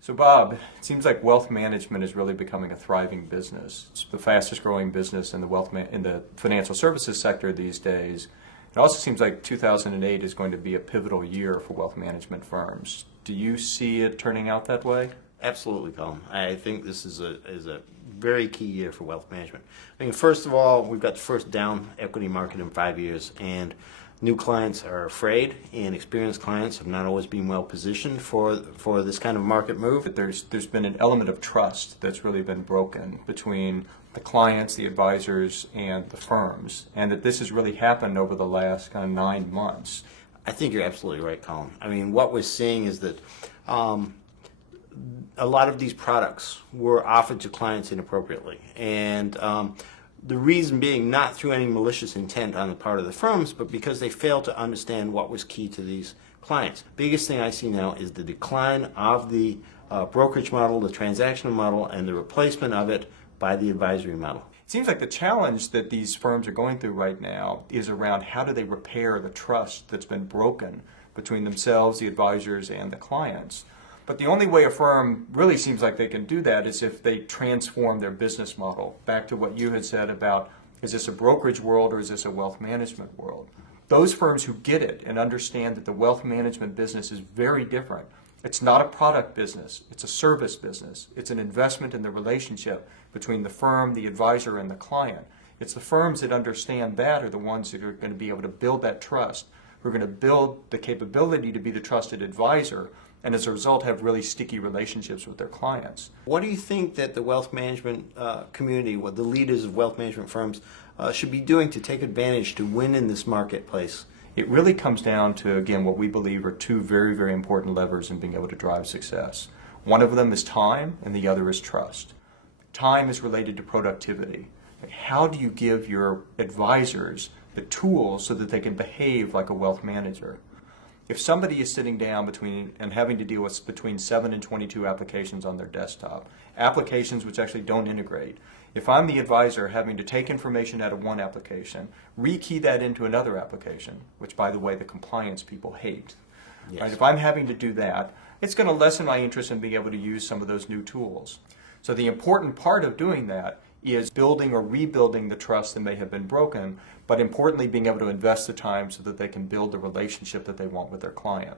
So Bob, it seems like wealth management is really becoming a thriving business. It's the fastest growing business in the in the financial services sector these days. It also seems like 2008 is going to be a pivotal year for wealth management firms. Do you see it turning out that way? Absolutely, Colin. I think this is a very key year for wealth management. I mean, first of all, we've got the first down equity market in 5 years, and new clients are afraid, and experienced clients have not always been well positioned for this kind of market move. But there's been an element of trust that's really been broken between the clients, the advisors, and the firms, and that this has really happened over the last kind of 9 months. I think you're absolutely right, Colin. I mean, what we're seeing is that a lot of these products were offered to clients inappropriately, and the reason being not through any malicious intent on the part of the firms, but because they failed to understand what was key to these clients. Biggest thing I see now is the decline of the brokerage model, the transactional model, and the replacement of it by the advisory model. It seems like the challenge that these firms are going through right now is around how do they repair the trust that's been broken between themselves, the advisors, and the clients. But the only way a firm really seems like they can do that is if they transform their business model. Back to what you had said about, is this a brokerage world or is this a wealth management world? Those firms who get it and understand that the wealth management business is very different. It's not a product business, it's a service business. It's an investment in the relationship between the firm, the advisor, and the client. It's the firms that understand that are the ones that are going to be able to build that trust, who are going to build the capability to be the trusted advisor, and as a result have really sticky relationships with their clients. What do you think that the wealth management community, what the leaders of wealth management firms should be doing to take advantage to win in this marketplace? It really comes down to, again, what we believe are two very, very important levers in being able to drive success. One of them is time, and the other is trust. Time is related to productivity. Like, how do you give your advisors the tools so that they can behave like a wealth manager? If somebody is sitting down and having to deal with between 7 and 22 applications on their desktop, applications which actually don't integrate, if I'm the advisor having to take information out of one application, rekey that into another application, which by the way the compliance people hate, yes. Right? If I'm having to do that, it's going to lessen my interest in being able to use some of those new tools. So the important part of doing that is building or rebuilding the trust that may have been broken, but importantly being able to invest the time so that they can build the relationship that they want with their client.